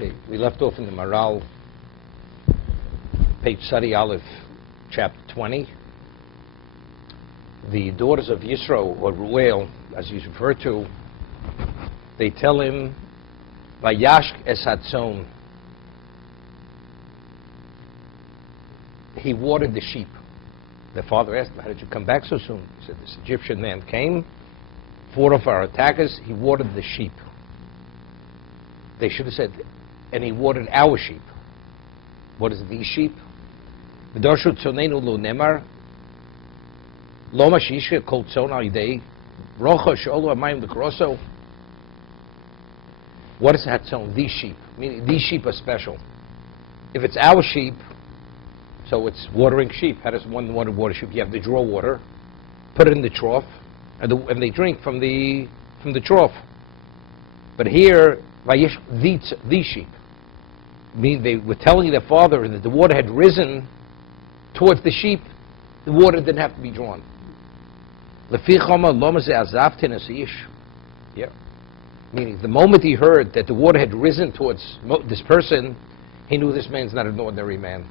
Okay, we left off in the Maral, page Sadi Aleph, chapter 20. The daughters of Yisro, or Ruel, as he's referred to, they tell him, Vayashk es hatzon. He watered the sheep. The father asked him, how did you come back so soon? He said, this Egyptian man came, fought off our attackers, he watered the sheep. They should have said, and he watered our sheep. What is these sheep? V'darshu tzonenu lo nemar, lo mashishke kol tzon al yidei, rocha she'olu amayim l'kroso. What is hatzon? These sheep. Meaning, these sheep are special. If it's our sheep, so it's watering sheep. How does one water sheep? You have to draw water, put it in the trough, and they drink from the trough. But here, these sheep. Mean they were telling their father that the water had risen towards the sheep. The water didn't have to be drawn. Yeah. Meaning the moment he heard that the water had risen towards this person, he knew this man's not an ordinary man.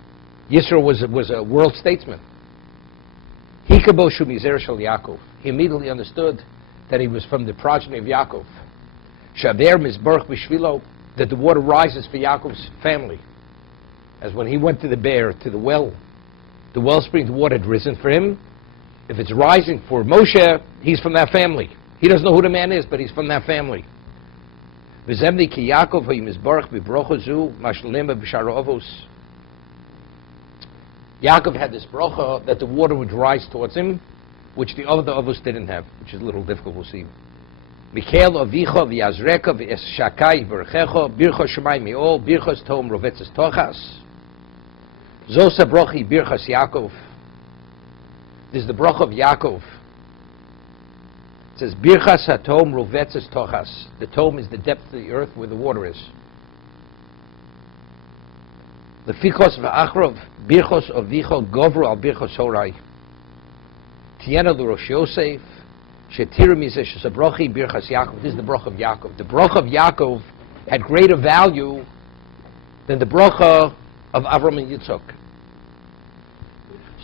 Yisro was a world statesman. He immediately understood that he was from the progeny of Yaakov. That the water rises for Yaakov's family. As when he went to the wellspring, the water had risen for him. If it's rising for Moshe, he's from that family. He doesn't know who the man is, but he's from that family. Yaakov had this bracha that the water would rise towards him, which the other avos didn't have, which is a little difficult to see. Mikhail avicha v'yazreka v'eshakai v'erchecha bircha shemai mi'ol birchas tom rovetzes tochas zosa brochi birchas Yaakov. This is the bracha of Yaakov. It says birchas hatom rovetzes tochas. The tom is the depth of the earth where the water is. The fikos v'achrov birchos avicha govru al birchos horai tiena l'rosh Yosef. This is the bracha of Yaakov. The bracha of Yaakov had greater value than the bracha of Avram and Yitzchak.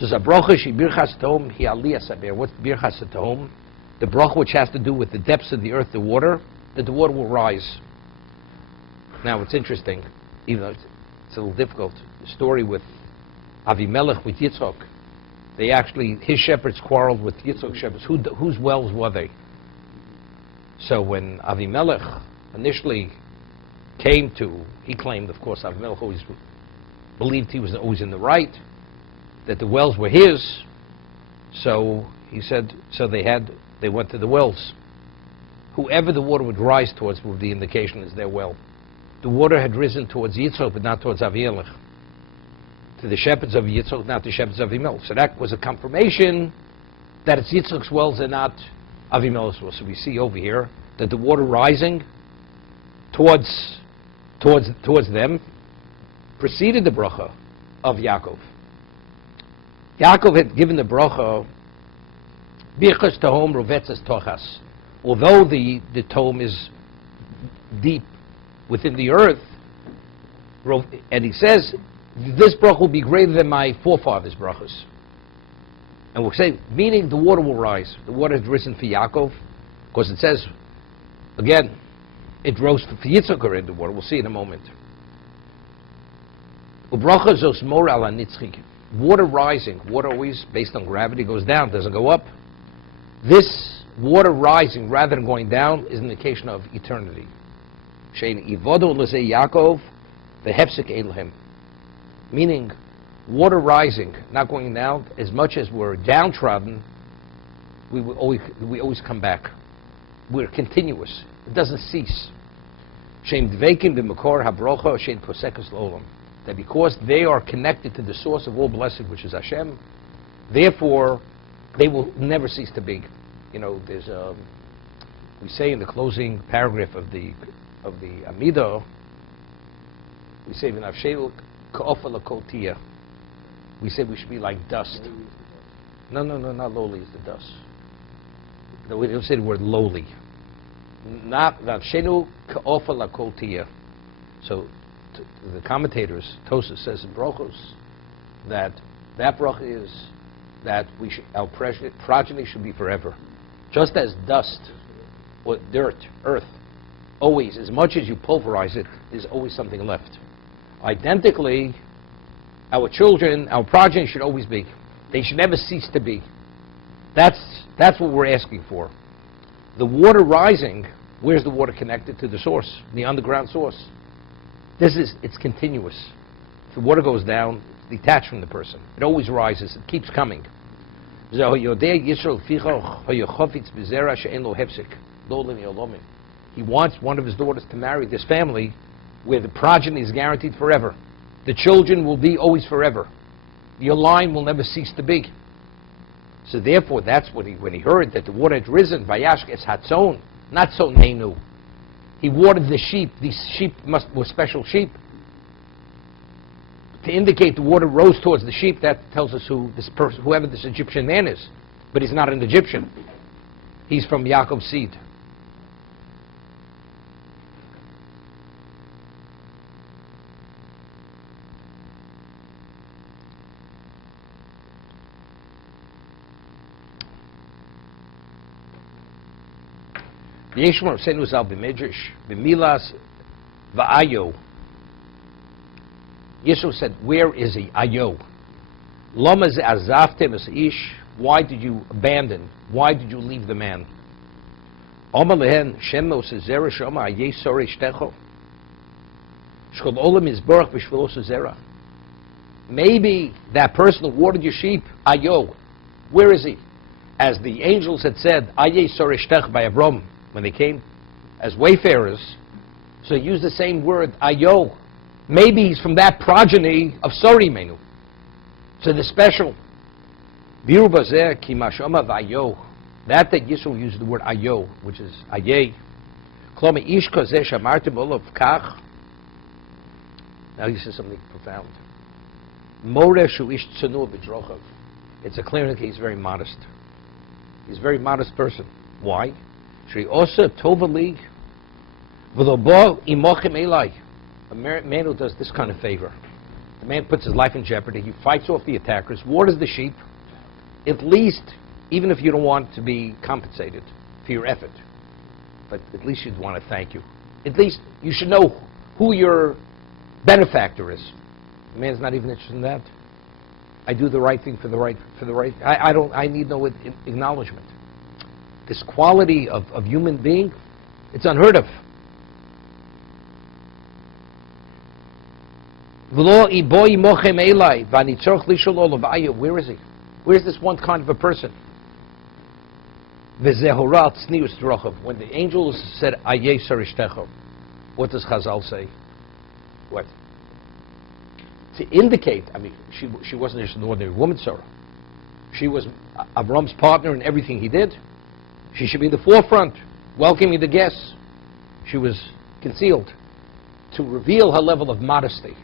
So the bracha she birchas tom hi aliyah saber. What's birchas tom? The bracha which has to do with the depths of the earth, the water, that the water will rise. Now it's interesting, even though it's a little difficult. The story with Avimelech with Yitzchak. They actually, his shepherds quarreled with Yitzchak's shepherds. Whose wells were they? So when Avimelech initially came to, he claimed, of course, Avimelech always believed he was always in the right, that the wells were his. So he said, so they went to the wells. Whoever the water would rise towards would be the indication is their well. The water had risen towards Yitzchak, but not towards Avimelech. To the shepherds of Yitzchak, not the shepherds of Avimelech. So that was a confirmation that it's Yitzchak's wells and not Avimelech's wells. So we see over here that the water rising towards them preceded the bracha of Yaakov. Yaakov had given the bracha birchas tahom rovetzes tochas. Although the tom is deep within the earth, and he says, this bracha will be greater than my forefathers' brachas. And we'll say, meaning the water will rise. The water has risen for Yaakov, because it says, again, it rose for Yitzchak already, the water. We'll see in a moment. Ubracha zos mor ala nitzchik. Water rising, water always, based on gravity, goes down, doesn't go up. This water rising, rather than going down, is an indication of eternity. Shein ivodo l'zeh Yaakov, v'hefsek Elohim. Meaning, water rising, not going down. As much as we're downtrodden, we always come back. We're continuous. It doesn't cease. Shem dveikim b'makor habrocha shein posekas l'olam. That because they are connected to the source of all blessing, which is Hashem, therefore they will never cease to be. You know, there's we say in the closing paragraph of the Amidah, we say v'nafshelu. We say we should be like dust. No, not lowly is the dust. No, we don't say the word lowly. Not v'avshenu ka'ofa lakol tia. So the commentators, Tosas says in Brochos, that bracha is that our progeny should be forever. Just as dust or dirt, earth, always, as much as you pulverize it, there's always something left. Identically, our children, our progeny should always be. They should never cease to be. That's what we're asking for. The water rising, where's the water connected to the source, the underground source? It's continuous. If the water goes down, it's detached from the person. It always rises, it keeps coming. He wants one of his daughters to marry this family where the progeny is guaranteed forever. The children will be always forever. Your line will never cease to be. So therefore, that's what when he heard that the water had risen, Vayash es hatzon, not so nenu. He watered the sheep. These sheep were special sheep. To indicate the water rose towards the sheep, that tells us whoever this Egyptian man is. But he's not an Egyptian. He's from Yaakov's seed. Yeshua Senu Zal b'Medrash b'Milas v'Ayo. Yeshua said, "Where is he? Ayo. Lama ze azavtem es ish. Why did you abandon? Why did you leave the man? Omar lehen shemo sezera shoma ayeh sorei shtecho. Shkol olam izborach b'shvilo sezera. Maybe that person who watered your sheep, Ayo. Where is he? As the angels had said, ayeh sorei shtech by Avram, when they came as wayfarers, so he used the same word, Ayo. Maybe he's from that progeny of Sori Menu. So the special. Biru bazeh ki mashoma v'ayo. That Yisrael used the word Ayo, which is Ayeh. Kloma ish kozeh shamartem olav kach. Now he says something profound. Moreh shu ish tzanu b'drochav. It's a clear indication he's very modest. He's a very modest person. Why? A man who does this kind of favor. The man puts his life in jeopardy. He fights off the attackers, waters the sheep. At least, even if you don't want to be compensated for your effort, but at least you'd want to thank you. At least you should know who your benefactor is. The man's not even interested in that. I do the right thing for the right. I need no acknowledgement. This quality of human being, it's unheard of. Where is he? Where is this one kind of a person? When the angels said, what does Chazal say? What? To indicate, she wasn't just an ordinary woman, Sarah. She was Avram's partner in everything he did. She should be the forefront, welcoming the guests. She was concealed to reveal her level of modesty.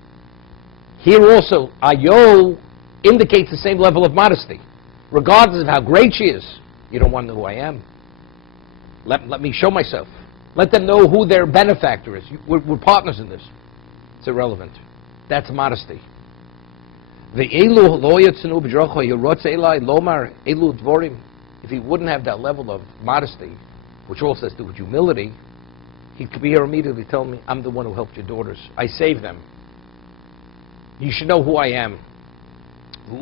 Here also, Ayo indicates the same level of modesty. Regardless of how great she is, you don't want to know who I am. Let me show myself. Let them know who their benefactor is. We're partners in this. It's irrelevant. That's modesty. If he wouldn't have that level of modesty, which also has to do with humility, he could be here immediately telling me, I'm the one who helped your daughters. I saved them. You should know who I am. The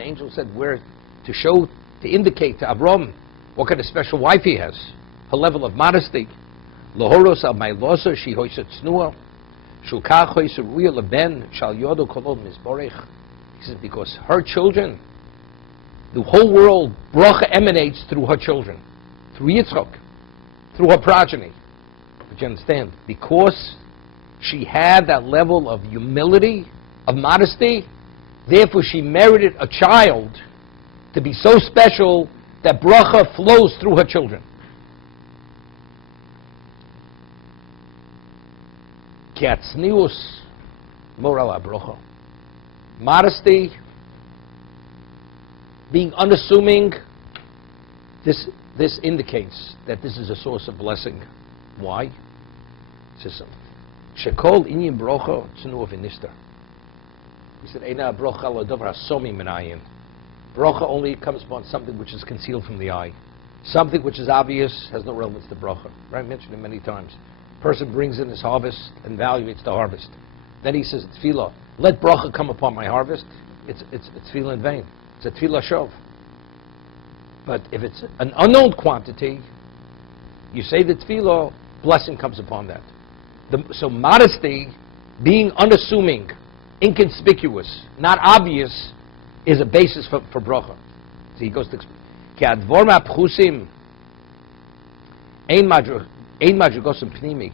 angel said, where to indicate to Avram what kind of special wife he has, her level of modesty. He says, because her children, the whole world, bracha emanates through her children, through Yitzchak, through her progeny. But you understand, because she had that level of humility, of modesty, therefore she merited a child to be so special that bracha flows through her children. Kiatznius moral bracha. Modesty, being unassuming, this indicates that this is a source of blessing. Why? Says Shekol inyan brocha tznu v'nister. He said, Eina brocha l'dover hasomi minayin. Brocha only comes upon something which is concealed from the eye. Something which is obvious has no relevance to brocha. Right? I mentioned it many times. Person brings in his harvest and evaluates the harvest. Then he says, tefillah, let bracha come upon my harvest. It's tefillah in vain. It's a tefillah shov. But if it's an unknown quantity, you say the tefillah, blessing comes upon that. So modesty, being unassuming, inconspicuous, not obvious, is a basis for bracha. So he goes to explain. Ki advor ma'pchusim ein madrigosum pnimik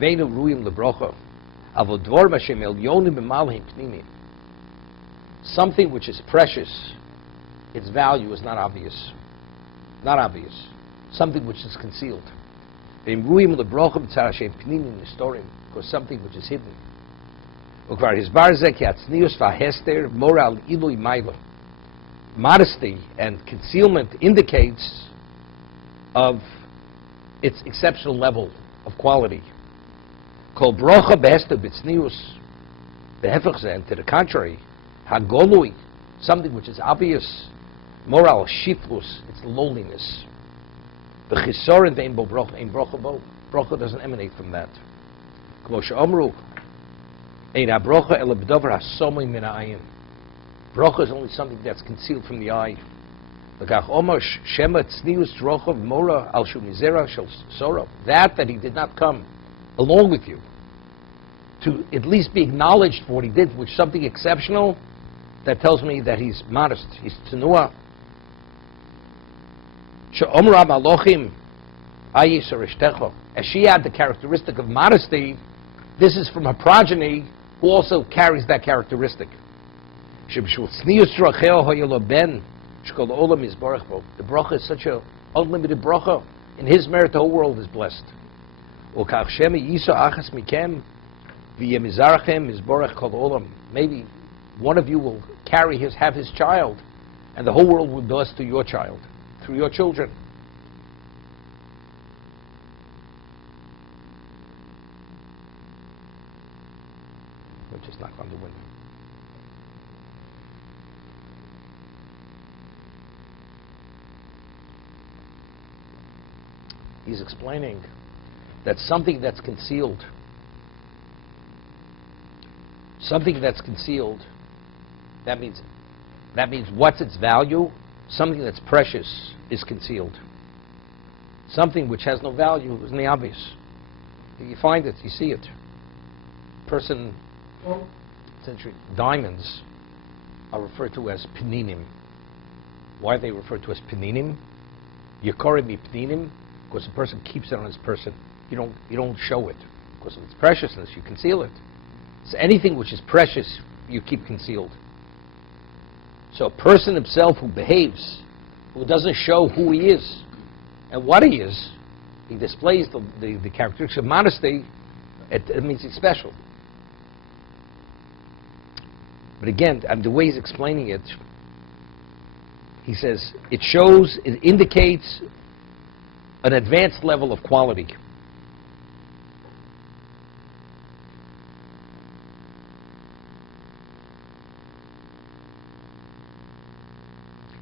veinu ruim lebrocha avol dvor ma'shem elyonim b'malhim pnimim. Something which is precious, its value is not obvious. Not obvious. Something which is concealed. Veim ruim lebrocha b'tzar Hashem pnimim nistorim, because something which is hidden. Ukvar hisbar zeh ki atznius v'hester moral ilui ma'ila. Modesty and concealment indicates of its exceptional level of quality. Kol brocha behester b'tznius behefach zeh, and to the contrary, hagolui, something which is obvious, moral shiflus, it's lowliness. B'chisorin ve'in bo brocha, ein brocha bo. Brocha doesn't emanate from that. Kmo she'omru, ein ha-brocha ele b'dover hasomi min ha'ayin. Brocha is only something that's concealed from the eye. That he did not come along with you to at least be acknowledged for what he did, which is something exceptional, that tells me that he's modest, he's tzenua. As she had the characteristic of modesty, this is from her progeny who also carries that characteristic. The bracha is such an unlimited bracha. In his merit, the whole world is blessed. Maybe one of you will have his child, and the whole world will be blessed through your child, through your children. We'll just knock on the window. He's explaining that something that's concealed, that means what's its value? Something that's precious is concealed. Something which has no value is in the obvious. You find it, you see it. Diamonds are referred to as peninim. Why are they referred to as peninim? Yakorim peninim. Because the person keeps it on his person. You don't show it. Because of its preciousness, you conceal it. So anything which is precious, you keep concealed. So a person himself who behaves, who doesn't show who he is and what he is, he displays the characteristics of modesty, it means he's special. But again, the way he's explaining it, he says, it indicates an advanced level of quality.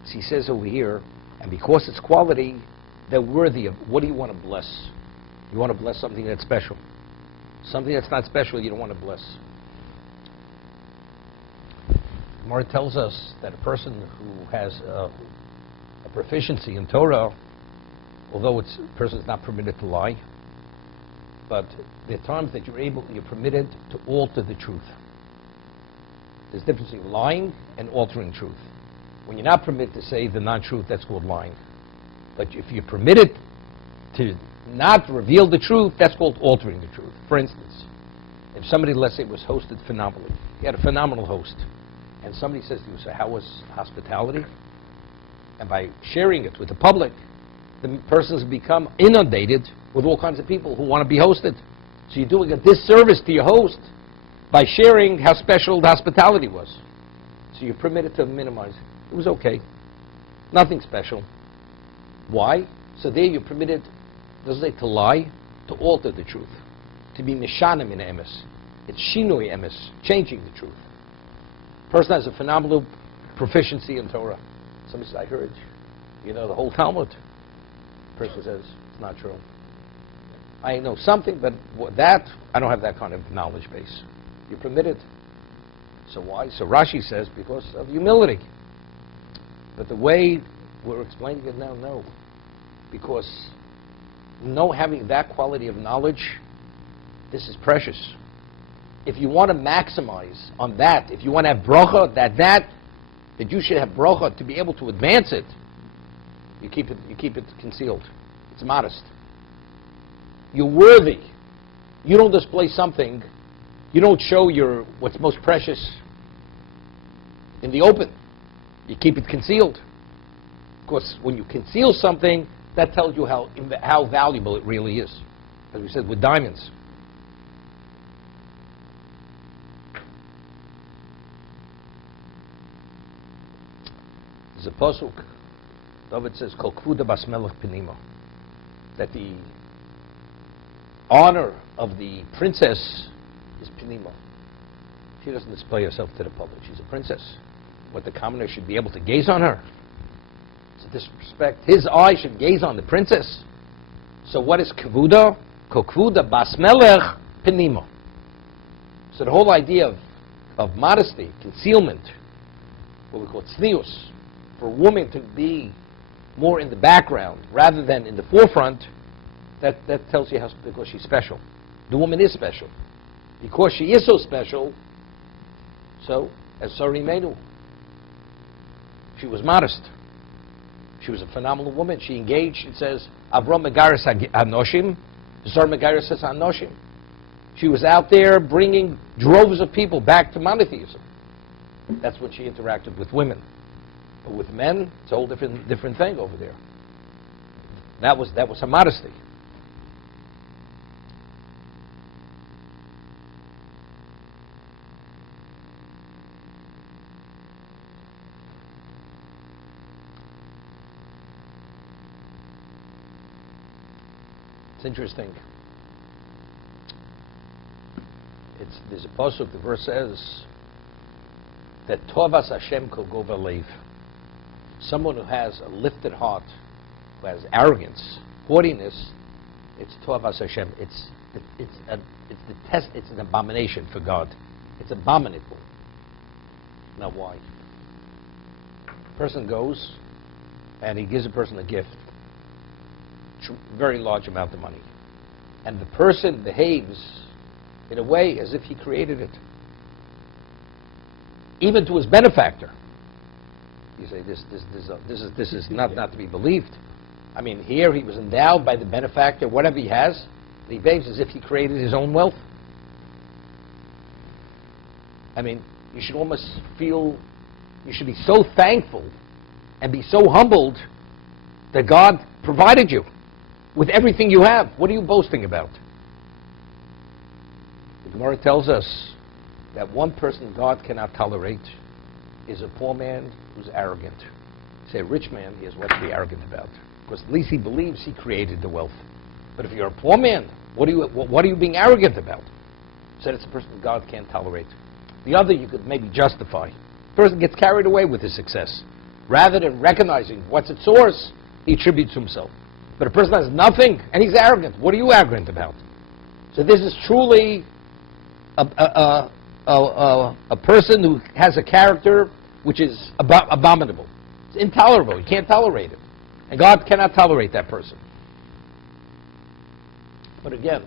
So he says over here, and because it's quality, they're worthy of, what do you want to bless? You want to bless something that's special. Something that's not special, you don't want to bless. Gemara tells us that a person who has a proficiency in Torah, although a person is not permitted to lie, but there are times that you're permitted to alter the truth. There's a difference between lying and altering truth. When you're not permitted to say the non-truth, that's called lying. But if you're permitted to not reveal the truth, that's called altering the truth. For instance, if somebody, let's say, was hosted phenomenally, he had a phenomenal host, and somebody says to you, so how was hospitality? And by sharing it with the public, the person's become inundated with all kinds of people who want to be hosted. So you're doing a disservice to your host by sharing how special the hospitality was. So you're permitted to minimize it. It was okay. Nothing special. Why? So there you're permitted, doesn't say to lie, to alter the truth, to be mishanim in emes. It's shinui emes, changing the truth. Person has a phenomenal proficiency in Torah. Somebody says, I heard, you know the whole Talmud. Person says, it's not true. I know something, but that, I don't have that kind of knowledge base. You're permitted. So why? So Rashi says, because of humility. But the way we're explaining it now, no. Because having that quality of knowledge, this is precious. If you want to maximize on that, if you want to have bracha, that you should have bracha to be able to advance it, you keep it concealed. It's modest. You're worthy. You don't display something. You don't show what's most precious in the open. You keep it concealed. Because when you conceal something, that tells you how valuable it really is. As we said, with diamonds. There's a pasuk. David says, "Kol kvuda bas melech penimo," that the honor of the princess is penimo. She doesn't display herself to the public. She's a princess. What the commoner should be able to gaze on her. It's a disrespect. His eye should gaze on the princess. So what is kvuda? Kol kvuda bas melech penimo. So the whole idea of modesty, concealment, what we call tznius, for a woman to be more in the background rather than in the forefront, that tells you because she's special. The woman is special. Because she is so special, so, as Sari Menu, she was modest. She was a phenomenal woman. She engaged, it says, Avram Megaris Anoshim, Zar Megaris says Anoshim. She was out there bringing droves of people back to monotheism. That's when she interacted with women. But with men, it's a whole different thing over there. That was her modesty. It's interesting. There's a pasuk. The verse says that Tovas Hashem kol gova leiv. Someone who has a lifted heart, who has arrogance, haughtiness, it's Tovas Hashem. It's an abomination for God. It's abominable. Now why? A person goes and he gives a person a gift, very large amount of money, and the person behaves in a way as if he created it, even to his benefactor. You say this is not to be believed. I mean, here he was endowed by the benefactor, whatever he has, and he behaves as if he created his own wealth. I mean, you should almost feel, you should be so thankful and be so humbled that God provided you with everything you have. What are you boasting about? The Gemara tells us that one person God cannot tolerate is a poor man who's arrogant. Say a rich man, he has what to be arrogant about, because at least he believes he created the wealth. But if you're a poor man, what are you being arrogant about? So that's a person God can't tolerate. The other you could maybe justify. The person gets carried away with his success. Rather than recognizing what's its source, he attributes to himself. But a person has nothing and he's arrogant. What are you arrogant about? So this is truly a person who has a character which is abominable. It's intolerable. You can't tolerate it. And God cannot tolerate that person. But again,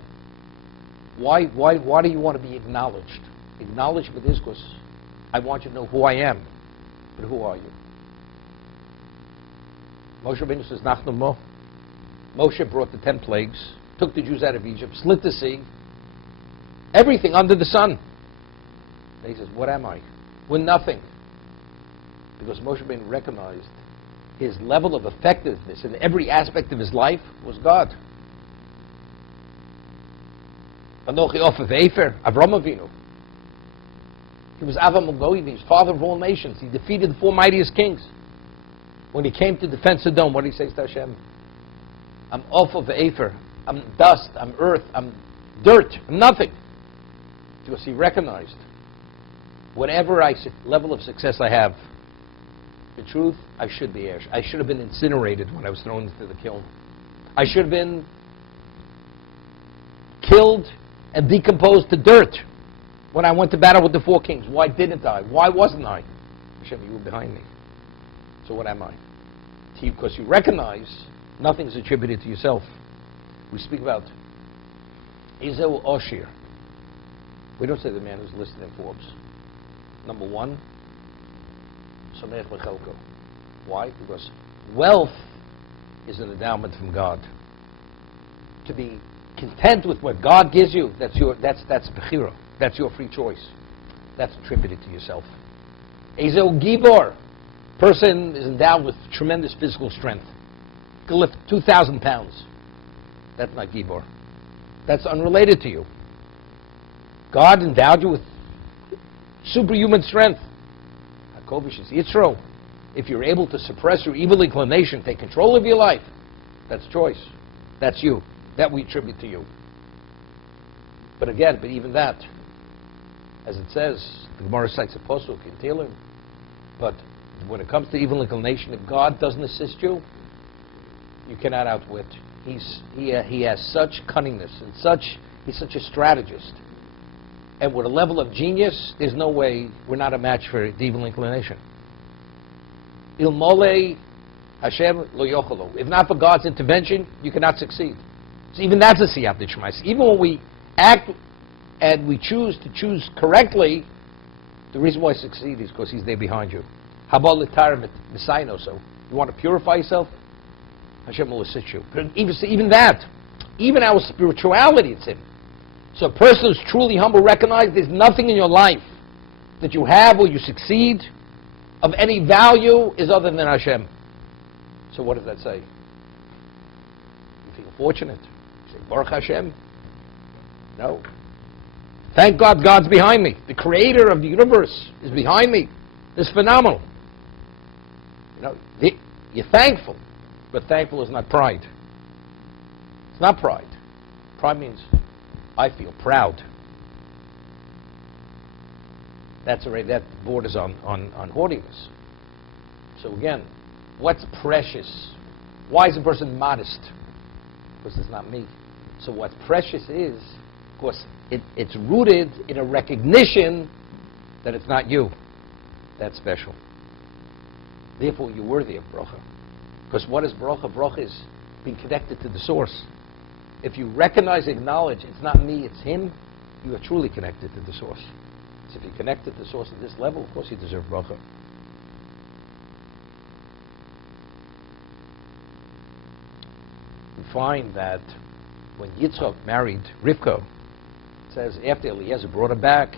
why do you want to be acknowledged? Acknowledgement is because I want you to know who I am. But who are you? Moshe Rabbeinu says, Nachnu Mo. Moshe brought the 10 plagues, took the Jews out of Egypt, split the sea, everything under the sun. And he says, what am I? We're nothing. Because Moshe Rabbeinu recognized his level of effectiveness in every aspect of his life was God. Anochi Ofer Ve'efer, Avram Avinu. He was Avam Goyim, he's father of all nations. He defeated the 4 mightiest kings. When he came to defend Sodom, what did he say to Hashem? I'm Ofer Ve'efer. I'm dust, I'm earth, I'm dirt, I'm nothing. Because he recognized whatever level of success I have, the truth, I should be ash. I should have been incinerated when I was thrown into the kiln. I should have been killed and decomposed to dirt when I went to battle with the four kings. Why didn't I? Why wasn't I? Hashem, you were behind me. So what am I? Because you recognize nothing is attributed to yourself. We speak about Ezel Oshir. We don't say the man who's listed in Forbes. Number one, Samech V'Chelko. Why? Because wealth is an endowment from God. To be content with what God gives you, that's Bechira. That's your free choice. That's attributed to yourself. Ezel Gibor. Person is endowed with tremendous physical strength. Can lift 2,000 pounds. That's not Gibor. That's unrelated to you. God endowed you with superhuman strength. HaKovish is Yitzro. If you're able to suppress your evil inclination, take control of your life, that's choice. That's you. That we attribute to you. But again, even that, as it says, the Gemara cites a posuk in Tehillim, but when it comes to evil inclination, if God doesn't assist you, you cannot outwit. He has such cunningness and he's such a strategist. And with a level of genius, there's no way we're not a match for the evil inclination. Ilmole Hashem lo yocholo. If not for God's intervention, you cannot succeed. So even that's a siyat d'shmais. Even when we act and we choose correctly, the reason why I succeed is because He's there behind you. Habal l'tar misaino. So you want to purify yourself, Hashem will assist you. But even that, even our spirituality, it's Him. So a person who's truly humble recognizes there's nothing in your life that you have or you succeed of any value is other than Hashem. So what does that say? You feel fortunate. You say, Baruch Hashem? No. Thank God God's behind me. The creator of the universe is behind me. It's phenomenal. You know, you're thankful. But thankful is not pride. It's not pride. Pride means I feel proud. That borders on haughtiness. So again, what's precious? Why is a person modest? Because it's not me. So what's precious is, of course, it's rooted in a recognition that it's not you. That's special. Therefore, you're worthy of bracha. Because what is bracha? Bracha is being connected to the source. If you recognize, acknowledge, it's not me, it's Him, you are truly connected to the source. So if you're connected to the source at this level, of course you deserve bracha. We find that when Yitzchak married Rivka, it says after Eliezer brought her back,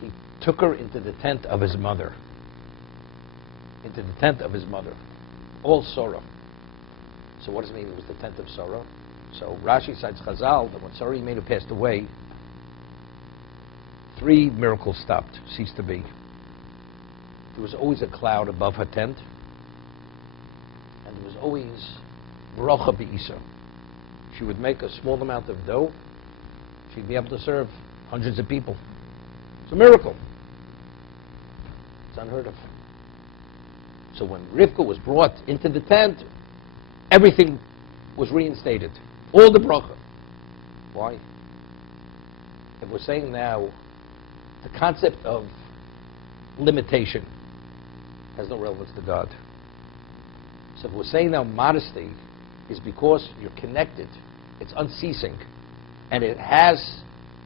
he took her into the tent of his mother. Into the tent of his mother. All sorrow. So what does it mean it was the tent of sorrow? So Rashi cites Chazal that when Sarah Imenu passed away, 3 miracles ceased to be. There was always a cloud above her tent, and there was always bracha be'isa. She would make a small amount of dough. She'd be able to serve hundreds of people. It's a miracle. It's unheard of. So when Rivka was brought into the tent, everything was reinstated. All the bracha. Why? If we're saying now, the concept of limitation has no relevance to God. So if we're saying now modesty is because you're connected, it's unceasing, and it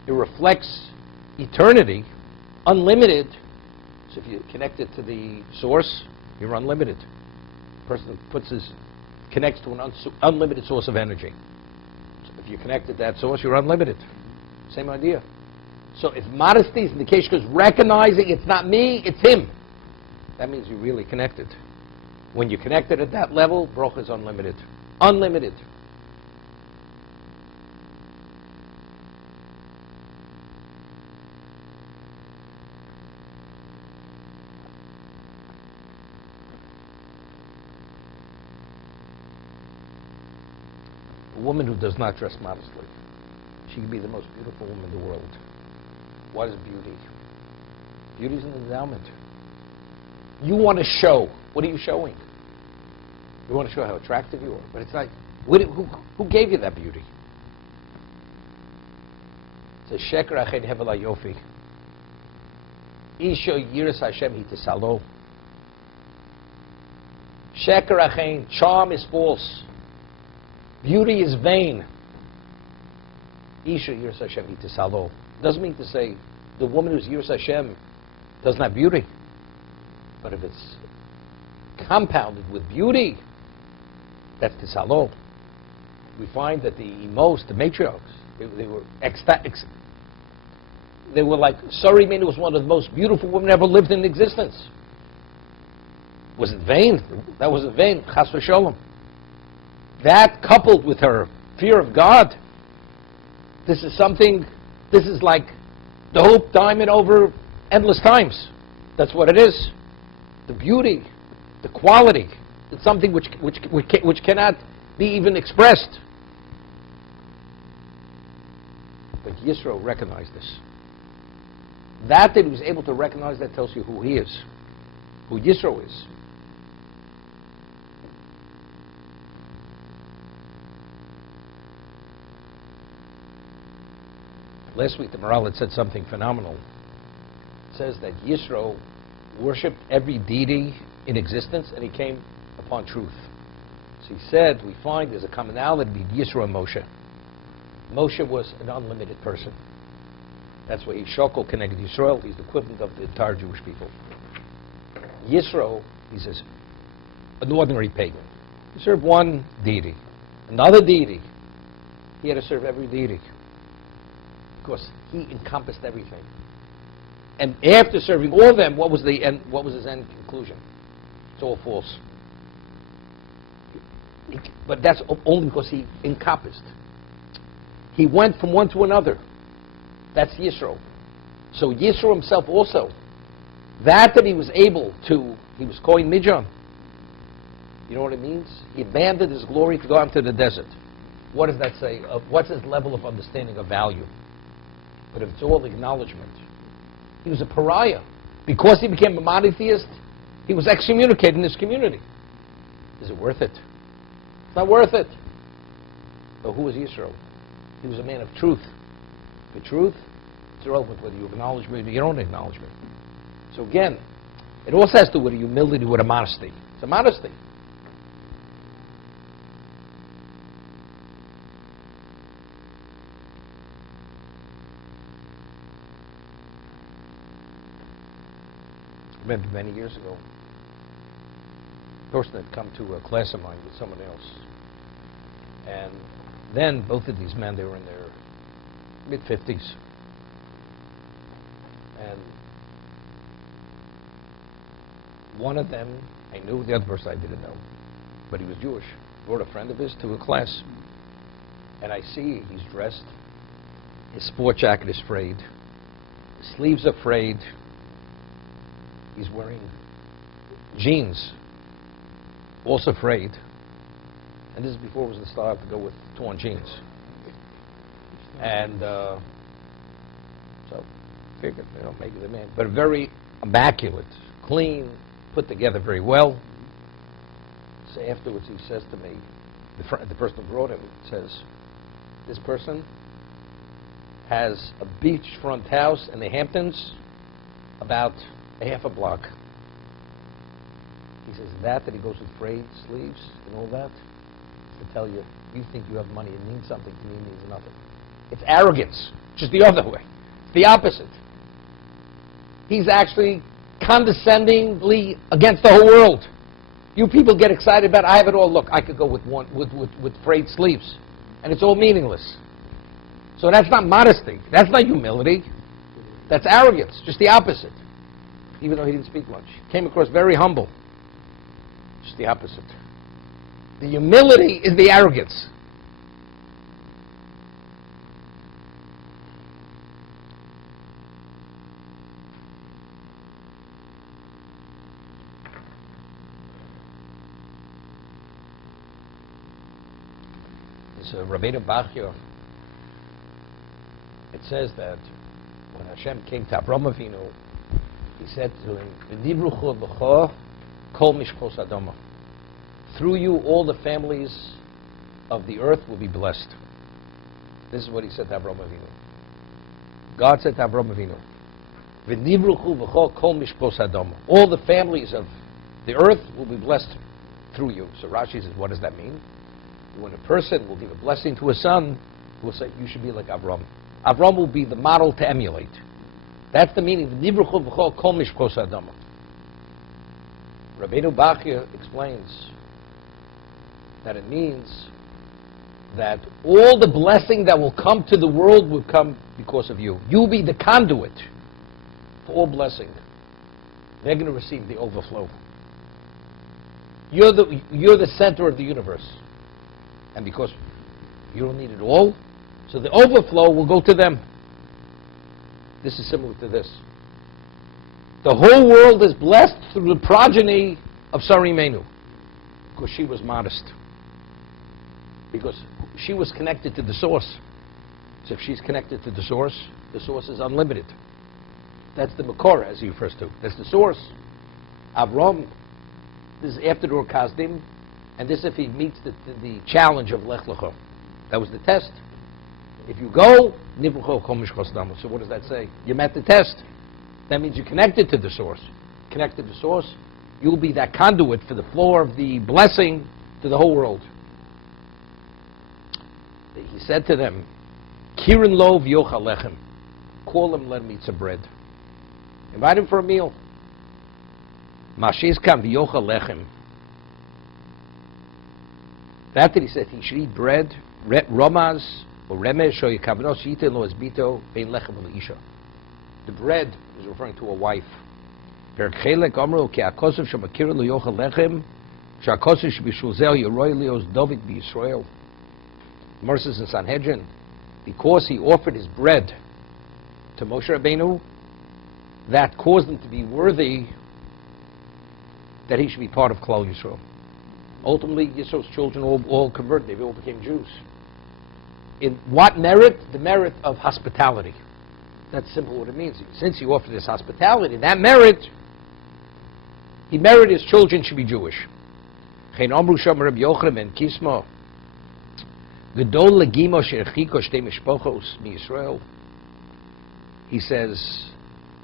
reflects eternity, unlimited. So if you're connected to the source, you're unlimited. The person connects to an unlimited source of energy. So if you're connected to that source, you're unlimited. Same idea. So if modesty is indication, because recognizing it's not me, it's Him, that means you're really connected. When you're connected at that level, bracha is unlimited. Unlimited. A woman who does not dress modestly, she can be the most beautiful woman in the world. What is beauty? Beauty is an endowment. You want to show. What are you showing? You want to show how attractive you are. But it's like, who gave you that beauty? It's a sheker achen hevel hayofi. Isha yiras Hashem hitisalo. Sheker achen, charm is false. Beauty is vain. Isha yiras Hashem hitisalo. Doesn't mean to say the woman who's yiras Hashem doesn't have beauty. But if it's compounded with beauty, that's tisalo. We find that the matriarchs, they were like, Sari Minu was one of the most beautiful women ever lived in existence. Was it vain? That wasn't vain. Chas v'sholom. That coupled with her fear of God, this is like the hope diamond over endless times. That's what it is. The beauty, the quality. It's something which cannot be even expressed. But Yisro recognized this. That he was able to recognize, that tells you who he is, who Yisro is. Last week the Maral had said something phenomenal. It says that Yisro worshipped every deity in existence and he came upon truth. So he said, we find there's a commonality between Yisro and Moshe. Moshe was an unlimited person. That's why he's Shokol connected Yisrael. He's the equivalent of the entire Jewish people. Yisro, he says, an ordinary pagan. He served one deity. Another deity. He had to serve every deity. Because he encompassed everything. And after serving all of them, what was the end? What was his end conclusion? It's all false. But that's only because he encompassed. He went from one to another. That's Yisro. So Yisro himself also, that he was able to, he was Kohen Midjan. You know what it means? He abandoned his glory to go out to the desert. What does that say? What's his level of understanding of value? But if it's all acknowledgement, he was a pariah. Because he became a monotheist, he was excommunicated in his community. Is it worth it? It's not worth it. But who was Yisro? He was a man of truth. The truth, it's irrelevant whether you acknowledge me or you don't acknowledge me. So again, it also has to do with a humility, with a modesty. It's a modesty. I remember many years ago, a person had come to a class of mine with someone else. And then both of these men, they were in their mid-50s. And one of them, I knew, the other person I didn't know. But he was Jewish. Brought a friend of his to a class. And I see he's dressed. His sport jacket is frayed. His sleeves are frayed. He's wearing jeans, also frayed. And this is before it was the style to go with torn jeans. And so, figured, maybe the man, but very immaculate, clean, put together very well. So afterwards he says to me, the person who brought him says, this person has a beachfront house in the Hamptons, about a half a block. He says that he goes with frayed sleeves and all that, to tell you, you think you have money, it means something, to me it means nothing. It's arrogance, just the other way. It's the opposite. He's actually condescendingly against the whole world. You people get excited about, I have it all, look, I could go with frayed sleeves, and it's all meaningless. So that's not modesty, that's not humility, that's arrogance, just the opposite. Even though he didn't speak much. Came across very humble. Just the opposite. The humility is the arrogance. Rabbeinu Bachya. It says that when Hashem came to Avram Avinu, he said to him, "V'nivruchu b'cho kol mishchos adama." Through you, all the families of the earth will be blessed. This is what he said to Avram Avinu. God said to Avram Avinu, "V'nivruchu b'cho kol mishchos adama." All the families of the earth will be blessed through you. So Rashi says, what does that mean? When a person will give a blessing to a son, he will say, "You should be like Avram." Avram will be the model to emulate. That's the meaning. V'nivruchu b'cho kol mishchos adama. Rabbeinu Bachya explains that it means that all the blessing that will come to the world will come because of you. You'll be the conduit for all blessing. They're going to receive the overflow. You're the center of the universe. And because you don't need it all, so the overflow will go to them. This is similar to this. The whole world is blessed through the progeny of Sari Menu, because she was modest. Because she was connected to the source. So if she's connected to the source is unlimited. That's the Makor, as he refers to. That's the source. Avram, this is after the Ur Kasdim, and this if he meets the challenge of Lech Lecha. That was the test. If you go, Nivrucho Kol Mishchos Adama. So what does that say? You met the test. That means you're connected to the source. Connected to the source, you'll be that conduit for the flow of the blessing to the whole world. He said to them, Kirin Lov Yochal Lechem. Call him, let him eat some bread. Invite him for a meal. Mashiz Kam Yochal Lechem. After he said he should eat bread, Romaz, or Remesh, Shoyikavnos, Yitin Lo Esbito, Bein Lechem L'Isha. The bread is referring to a wife. Perchelek Omro, Ki Akosov Shemakirin Lo Yochal Lechem, Shakosov Shebishulzel Yoroi Leos David B'Yisrael. Mercies in Sanhedrin, because he offered his bread to Moshe Rabbeinu, that caused him to be worthy that he should be part of Klal Yisrael. Ultimately, Yisroel's children all converted. They all became Jews. In what merit? The merit of hospitality. That's simple what it means. Since he offered this hospitality, that merit, he merited his children should be Jewish. Chen Amru Sham Reb Yochanan ben Kisma. Gedol legimo she'echiko shtei mishpochos miYisrael. He says,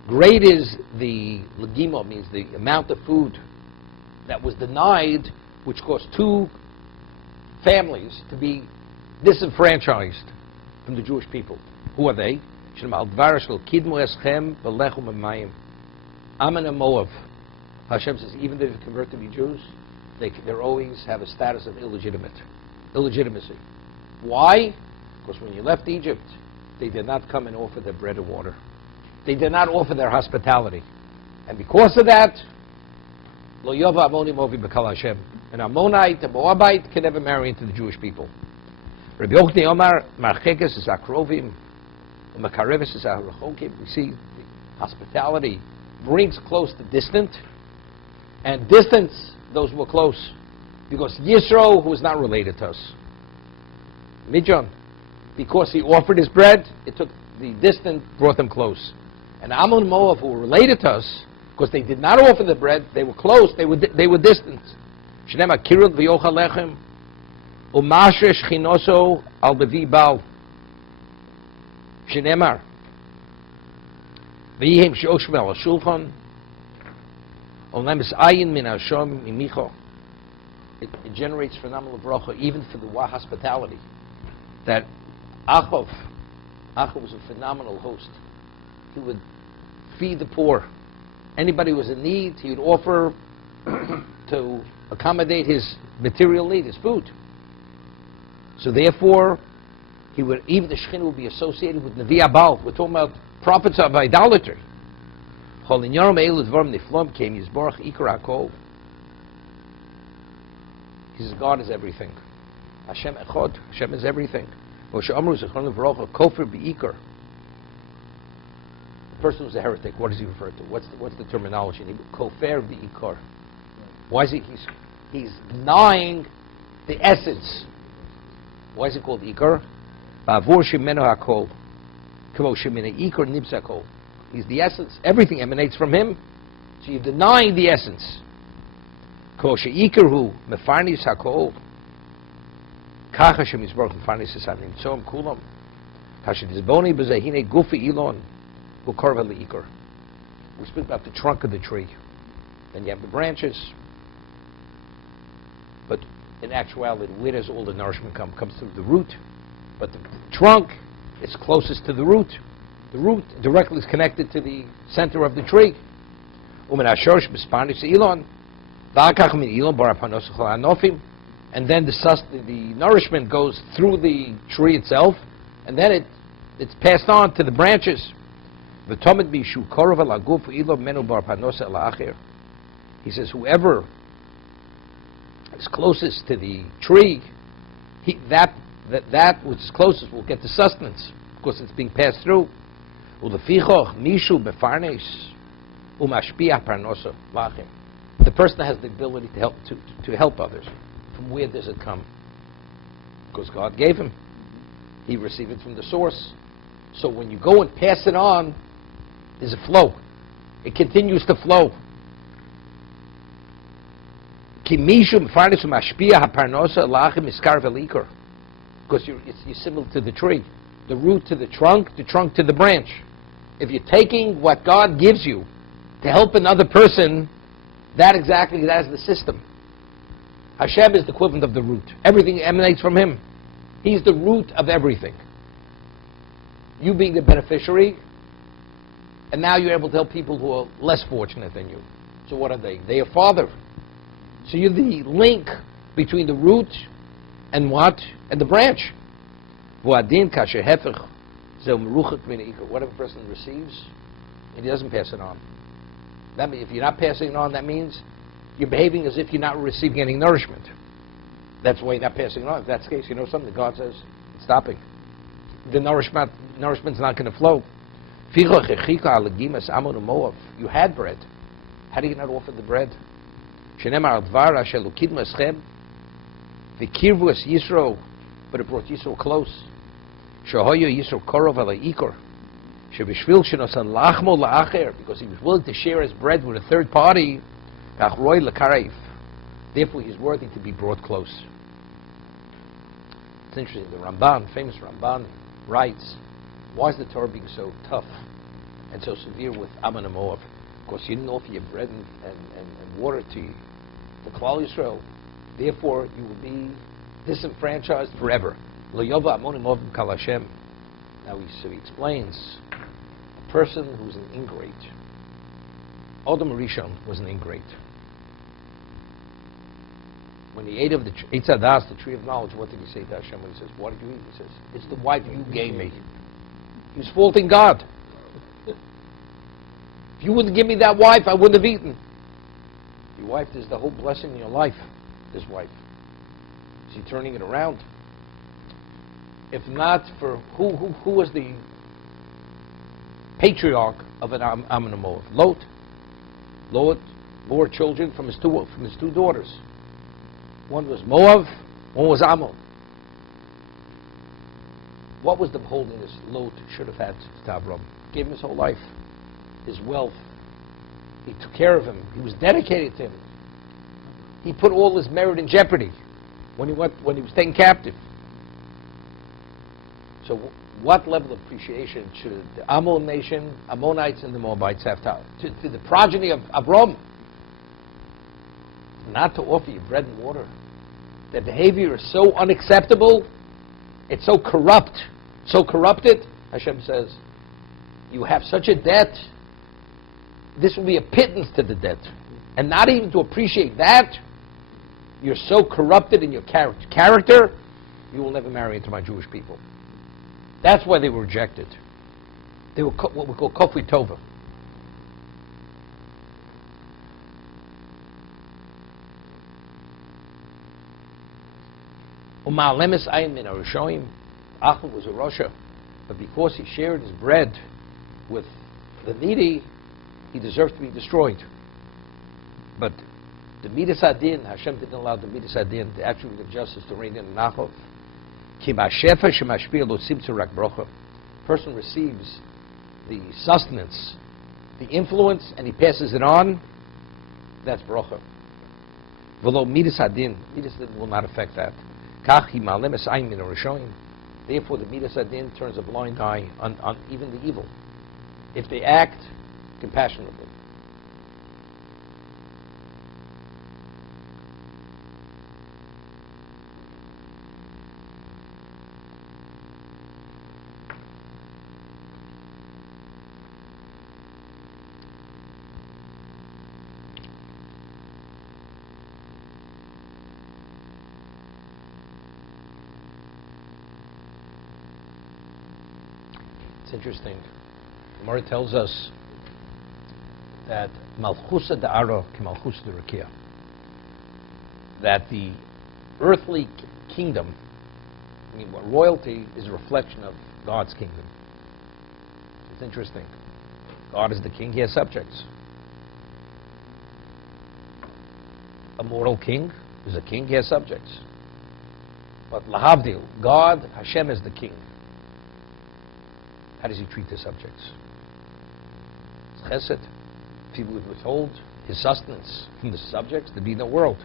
great is the legimo, means the amount of food that was denied, which caused two families to be disenfranchised from the Jewish people. Who are they? Ammon and Moab. Hashem says, even if they convert to be Jews, they always have a status of illegitimacy. Why? Because when you left Egypt, they did not come and offer their bread and water. They did not offer their hospitality. And because of that, Lo Yova Ammonim Ovi B'Kal Hashem. An Ammonite, a Moabite can never marry into the Jewish people. Rabbi Yochanan Omar, Marchekes is Akrovim, Makareves is Arachokim. We see the hospitality brings close the distant, and distance those who are close. Because Yisro, who is not related to us, Midjan, because he offered his bread, it took the distant, brought them close. And Ammon and Moab, who were related to us, because they did not offer the bread, they were close, they were distant. Shnema kirut v'yochal lechem, u'masher shchinoso al bevi bal. Shnemar, v'yihem she'oshvel al shulchan, olem es ayin min Hashem mimicho. It generates phenomenal bracha, even for the hospitality. That Achav was a phenomenal host. He would feed the poor. Anybody who was in need, he would offer to accommodate his material need, his food. So therefore, he would, even the Shekhinah would be associated with Nevi Abal. We're talking about prophets of idolatry. He says, God is everything. Hashem Echad. Hashem is everything. The person who's a heretic, what does he refer to? What's the terminology? Kofer B'ikar. Why is he's denying the essence Why is it called Ikar? Ba'avur shemeno hakol. K'mo shemina Ikar nibs hakol. He's the essence. Everything emanates from him. So you're denying the essence. K'mo she'ikar hu mefarnis hakol. Kach Hashem yisborach mefarnis esadim. Tzom kulam. Hashidizboni b'zehine gufi ilon. Ukarva le'ikar. We speak about the trunk of the tree. Then you have the branches. But in actuality, where does all the nourishment come? It comes through the root. But the trunk is closest to the root. The root directly is connected to the center of the tree. And then the nourishment goes through the tree itself, and then it's passed on to the branches. He says, whoever is closest to the tree, that which is closest will get the sustenance, because it's being passed through. The person that has the ability to help others. From where does it come? Because God gave him. He received it from the source. So when you go and pass it on, there's a flow. It continues to flow. Because you're similar to the tree. The root to the trunk to the branch. If you're taking what God gives you to help another person, that is the system. Hashem is the equivalent of the root. Everything emanates from him. He's the root of everything. You being the beneficiary, and now you're able to help people who are less fortunate than you. So what are they? They are father. So you're the link between the root and what? And the branch. Whatever a person receives, and he doesn't pass it on. That means if you're not passing it on, that means you're behaving as if you're not receiving any nourishment. That's why you're not passing it on. If that's the case, you know something. God says, it's stopping. The nourishment's not going to flow. You had bread. How do you not offer the bread? But it brought Yisro close. Because he was willing to share his bread with a third party. Therefore he's worthy to be brought close. It's interesting, the Ramban, famous Ramban, writes, why is the Torah being so tough and so severe with Ammon and Moab? Because you didn't offer your bread and water to the Klal Yisrael. Therefore you will be disenfranchised forever. Now he explains, a person who's an ingrate. Adam Rishon was an ingrate. When he ate of the Eitz Hadas, the tree of knowledge, what did he say to Hashem when he says, what did you eat? He says, it's the wife you gave me. He was faulting God. If you wouldn't give me that wife, I wouldn't have eaten. Your wife is the whole blessing in your life, this wife. Is he turning it around? If not for, who was the patriarch of an Ammon and Moab? Lot. Lot bore children from his two daughters. One was Moab, one was Ammon. What was the holiness Lot should have had to Avram? Gave him his whole life, his wealth. He took care of him. He was dedicated to him. He put all his merit in jeopardy when he was taken captive. So what level of appreciation should the Ammon nation, Ammonites and the Moabites have to the progeny of Avram? Not to offer you bread and water. Their behavior is so unacceptable, it's so corrupt, so corrupted. Hashem says, you have such a debt, this will be a pittance to the debt. And not even to appreciate that, you're so corrupted in your character, you will never marry into my Jewish people. That's why they were rejected. They were what we call kofri tova. Uma'alemis ayin min arushoim. Achel was a Rasha, but because he shared his bread with the needy, he deserved to be destroyed. But the Midas Adin, Hashem didn't allow the Midas Adin, the attribute of justice, to reign in Nachov. Person receives the sustenance, the influence, and he passes it on. That's bracha. V'lo midas hadin will not affect that. Therefore, the midas hadin turns a blind eye on even the evil, if they act compassionately. Interesting. The Gemara tells us that Malchusa da'ara ki Malchusa d'Rakia, that the earthly kingdom, royalty, is a reflection of God's kingdom. It's interesting. God is the king; he has subjects. A mortal king is a king; he has subjects. But lahavdil, God, Hashem, is the king. How does he treat his subjects? It's chesed. If he would withhold his sustenance from the subjects, there'd be no world.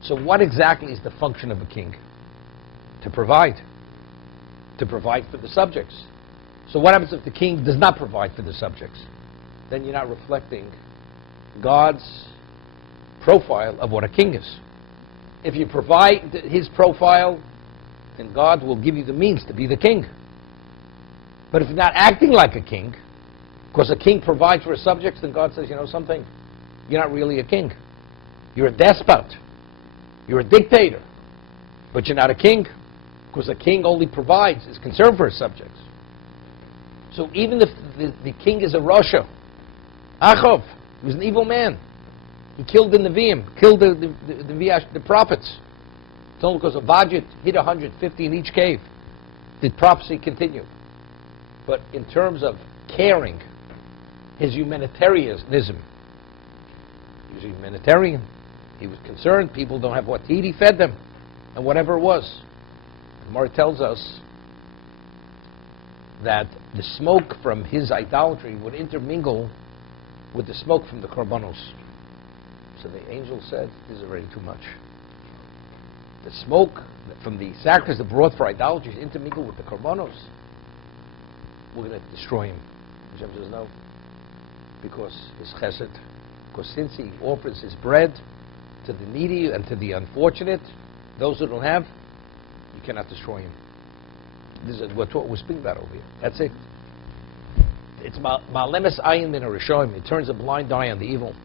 So what exactly is the function of a king? To provide. To provide for the subjects. So what happens if the king does not provide for the subjects? Then you're not reflecting God's profile of what a king is. If you provide his profile, then God will give you the means to be the king. But if you're not acting like a king, because a king provides for his subjects, then God says, you know something, you're not really a king. You're a despot. You're a dictator. But you're not a king, because a king only provides, is concerned for his subjects. So even if the king is a Rasha, Achov, he was an evil man. He killed the Nevi'im, killed the prophets. It's only because a Vajit hit 150 in each cave did prophecy continue. But in terms of caring, his humanitarianism, he was a humanitarian. He was concerned people don't have what to eat, he fed them, and whatever it was. Gemara tells us that the smoke from his idolatry would intermingle with the smoke from the korbanos. So the angel said, this is already too much. The smoke from the sacrifice that brought for idolatry is intermingled with the korbanos. We're going to destroy him. Hashem says no, because his chesed, because since he offers his bread to the needy and to the unfortunate, those who don't have, you cannot destroy him. This is what we're speaking about over here. That's it. It's ma'alemes ayin min harishonim. It turns a blind eye on the evil.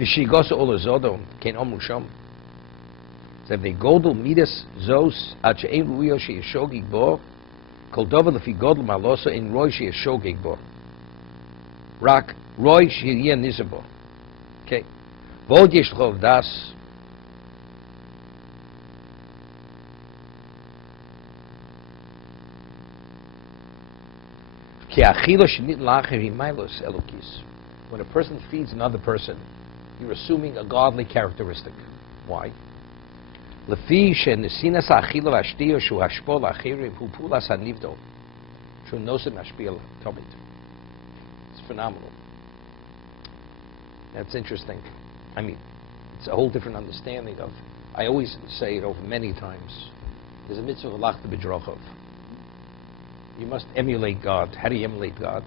V'shigosa olazodom kein omru shom. They godel midas zos at she'ein ruyo she'yeshogig bo kol dover lefi godel malosa in roy she'yeshogig bo rak roy she'yeh nizabo. Okay. Vod yesh chov das ki achilo shenit lacher imailos elokis. When a person feeds another person, you're assuming a godly characteristic. Why? Lefi shenesinas achilo v'ashtiyo shu hashpo lachirim hu pulas hanivdo shu nosen hashpil tobit. It's phenomenal. That's interesting. I mean, it's a whole different understanding of. I always say it over many times. There's a mitzvah of lachta b'drochov. You must emulate God. How do you emulate God?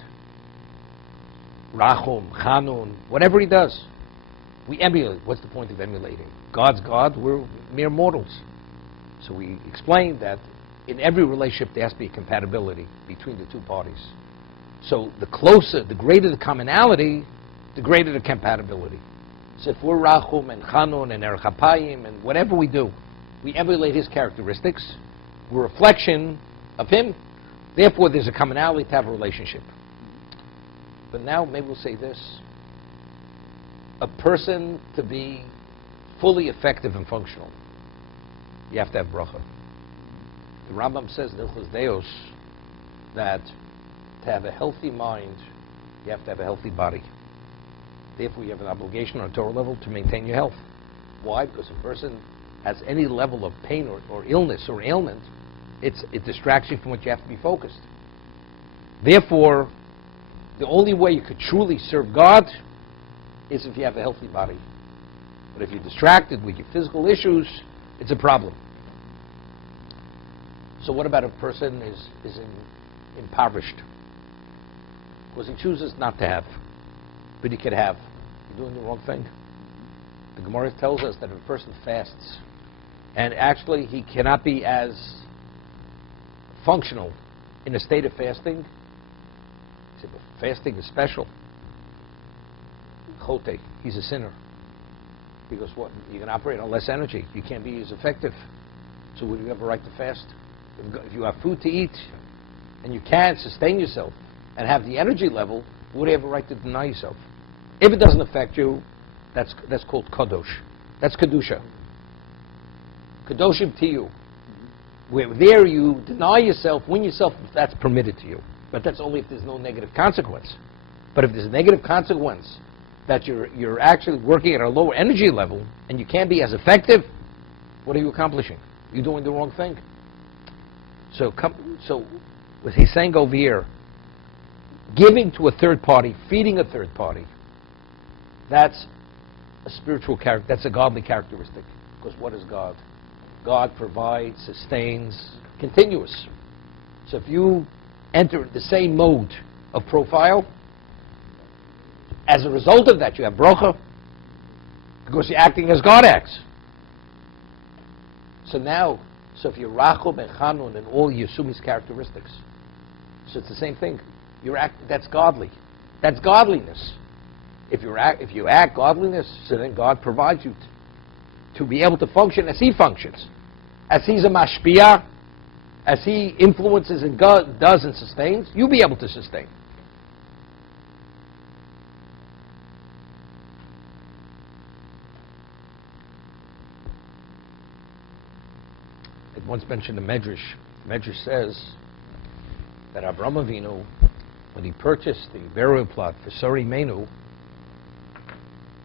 Rachum, Chanun, whatever he does. We emulate. What's the point of emulating? God's God, we're mere mortals. So we explained that in every relationship there has to be a compatibility between the two parties. So the closer, the greater the commonality, the greater the compatibility. So if we're Rachum and Chanun and Erech HaPayim and whatever we do, we emulate his characteristics, we're a reflection of him. Therefore there's a commonality to have a relationship. But now maybe we'll say this. A person to be fully effective and functional, you have to have bracha. The Rambam says in Hilchos Deos that to have a healthy mind, you have to have a healthy body. Therefore, you have an obligation on a Torah level to maintain your health. Why? Because a person has any level of pain or illness or ailment, it distracts you from what you have to be focused. Therefore, the only way you could truly serve God is if you have a healthy body. But if you're distracted with your physical issues, it's a problem. So what about a person is impoverished? Because he chooses not to have, but he could have. You're doing the wrong thing. The Gemara tells us that if a person fasts, and actually he cannot be as functional in a state of fasting. He said, but fasting is special. Chote, he's a sinner. Because what? You can operate on less energy. You can't be as effective. So would you have a right to fast? If you have food to eat, and you can't sustain yourself, and have the energy level, would you have a right to deny yourself? If it doesn't affect you, that's called kadosh. That's kedusha. Kadoshim to you. Where there you deny yourself, win yourself, if that's permitted to you. But that's only if there's no negative consequence. But if there's a negative consequence that you're actually working at a lower energy level and you can't be as effective, what are you accomplishing? You're doing the wrong thing. So what he's saying over here, giving to a third party, feeding a third party, that's a spiritual character, that's a godly characteristic. Because what is God? God provides, sustains, continuous. So if you enter the same mode of profile, as a result of that you have brocha, because you're acting as God acts. So if you're Rachel and Chanun and all Yeshua's characteristics, so it's the same thing. That's godly. That's godliness. If you act godliness, so then God provides you to be able to function as He functions. As He's a mashpia, as He influences and God does and sustains, you'll be able to sustain. It once mentioned a Medrash. The Medrash says that Avraham Avinu, when he purchased the burial plot for Sari Menu,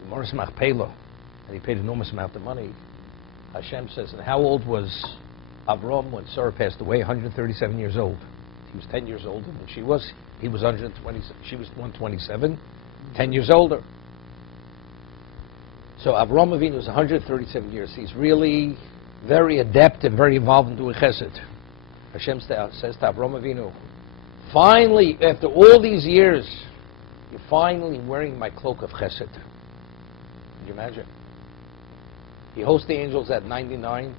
Morris Machpelah, and he paid an enormous amount of money, Hashem says, and how old was Avram when Sarah passed away? 137 years old. He was 10 years older than she was. He was 120. She was 127, 10 years older. So Avram Avinu was 137 years. He's really very adept and very involved in doing chesed. Hashem says to Avram Avinu, finally, after all these years, you're finally wearing my cloak of chesed. Can you imagine? He hosts the angels at 99.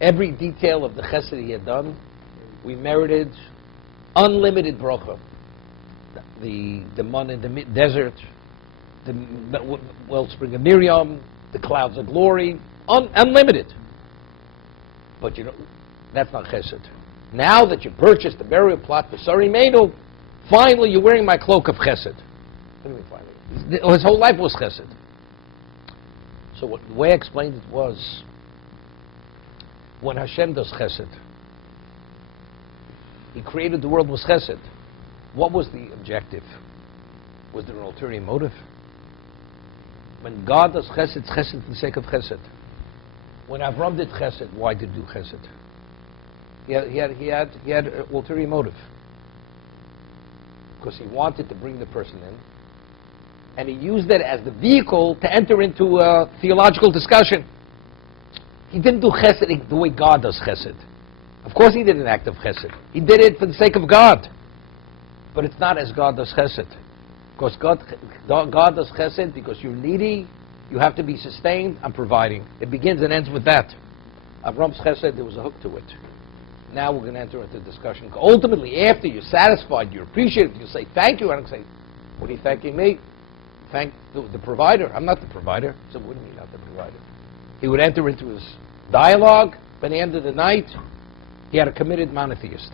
Every detail of the chesed he had done, we merited unlimited bracha. The man in the desert, the wellspring of Miriam, the clouds of glory, unlimited. But that's not chesed. Now that you purchased the burial plot for Sari Menu, finally you're wearing my cloak of chesed. What do you mean finally? His whole life was chesed. So the way I explained it was, when Hashem does chesed, He created the world with chesed. What was the objective? Was there an ulterior motive? When God does chesed, it's chesed for the sake of chesed. When Avram did chesed, why did he do chesed? He had an ulterior motive. Because he wanted to bring the person in, and he used it as the vehicle to enter into a theological discussion. He didn't do chesed the way God does chesed. Of course he did an act of chesed. He did it for the sake of God. But it's not as God does chesed. Because God does chesed because you're needy, you have to be sustained, I'm providing. It begins and ends with that. Avram's chesed, there was a hook to it. Now we're going to enter into discussion. Ultimately, after you're satisfied, you appreciate it, you say, thank you. And I say, what are you thanking me? Thank the provider. I'm not the provider. So what do you mean not the provider? He would enter into his dialogue. By the end of the night, he had a committed monotheist.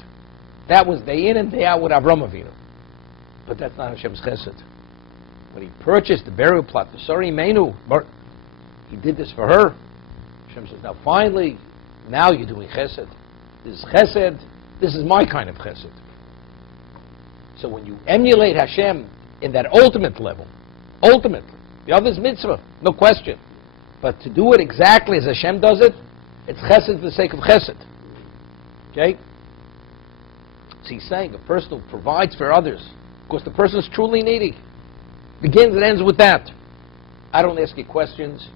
That was day in and day out with Avram Avinu. But that's not Hashem's chesed. When he purchased the burial plot for Sari Menu, he did this for her. Hashem says, now finally, now you're doing chesed. This is chesed. This is my kind of chesed. So when you emulate Hashem in that ultimate level, ultimately, the other is mitzvah, no question. But to do it exactly as Hashem does it, it's chesed for the sake of chesed. Okay? So he's saying a person who provides for others, because the person is truly needy. Begins and ends with that. I don't ask you questions.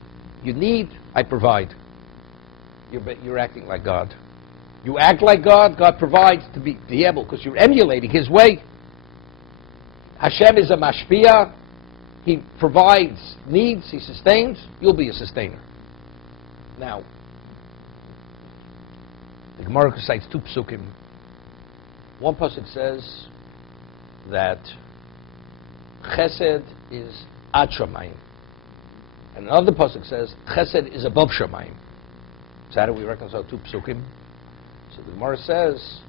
You need, I provide. You're acting like God. You act like God, God provides to be able, because you're emulating His way. Hashem is a mashpia. He provides needs, He sustains. You'll be a sustainer. Now, the Gemara cites two psukim. One pasuk says that chesed is ad shamayim. And another pasuk says chesed is above shamayim. So how do we reconcile two psukim? So the Gemara says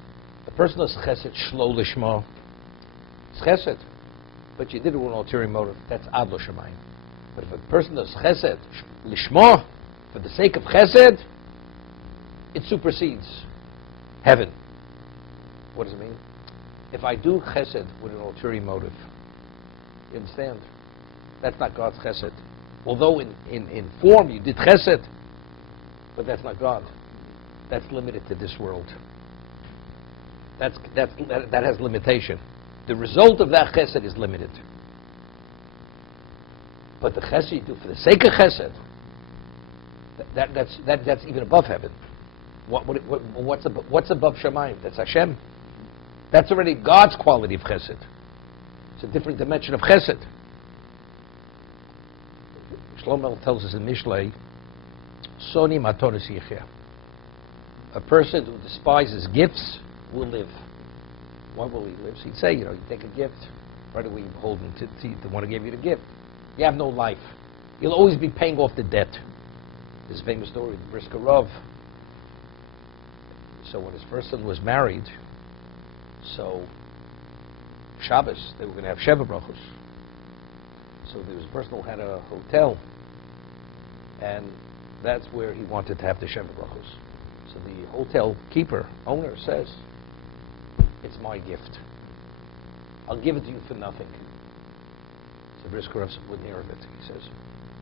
the person does chesed shlo lishma. It's chesed, but you did it with an ulterior motive. That's ad lo shamayim. But if a person does chesed lishma for the sake of chesed, it supersedes heaven. What does it mean? If I do chesed with an ulterior motive, you understand? That's not God's chesed. Although in form you did chesed, but that's not God. That's limited to this world. That has limitation. The result of that chesed is limited. But the chesed you do for the sake of chesed, that's even above heaven. What's above Shamayim? That's Hashem. That's already God's quality of chesed. It's a different dimension of chesed. Shlomo tells us in Mishlei, Soni matonis yichya. A person who despises gifts will live. Why will he live? So he'd say, you take a gift, right away you hold him to the one who gave you the gift. You have no life. You'll always be paying off the debt. This famous story, the Brisker Rav. So when his first son was married, so Shabbos, they were going to have Sheva Brachos. So there was a person who had a hotel, and that's where he wanted to have the Sheva Brachos. So the hotel keeper, owner, says, it's my gift. I'll give it to you for nothing. So Brisker Rav wouldn't hear of it. He says,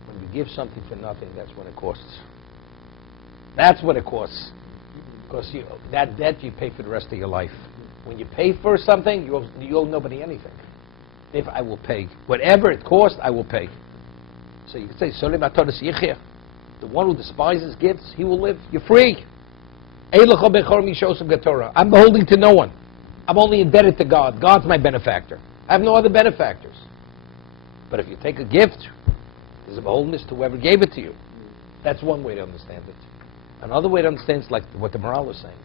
when you give something for nothing, that's when it costs. That's what it costs. Because that debt you pay for the rest of your life. When you pay for something, you owe nobody anything. If I will pay. Whatever it costs, I will pay. So you can say, the one who despises gifts, he will live. You're free. I'm beholding to no one. I'm only indebted to God. God's my benefactor. I have no other benefactors. But if you take a gift, there's a beholdeness to whoever gave it to you. That's one way to understand it. Another way to understand is like what the Maral was saying.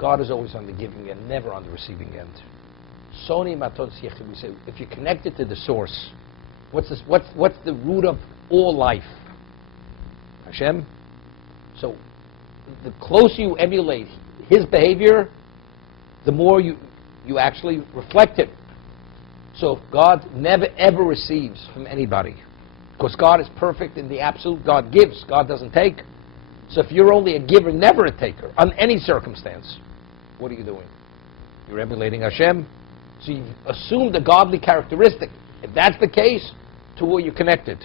God is always on the giving end, never on the receiving end. Soni maton siech, we say, if you're connected to the source, what's the root of all life? Hashem. So the closer you emulate His behavior, the more you actually reflect it. So God never ever receives from anybody, because God is perfect in the absolute. God gives, God doesn't take. So if you're only a giver, never a taker, on any circumstance, what are you doing? You're emulating Hashem. So you've assumed a godly characteristic. If that's the case, to who are you connected?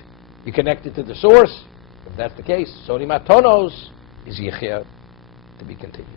You're connected to the source. If that's the case, Soni Matonos is Yichya, to be continued.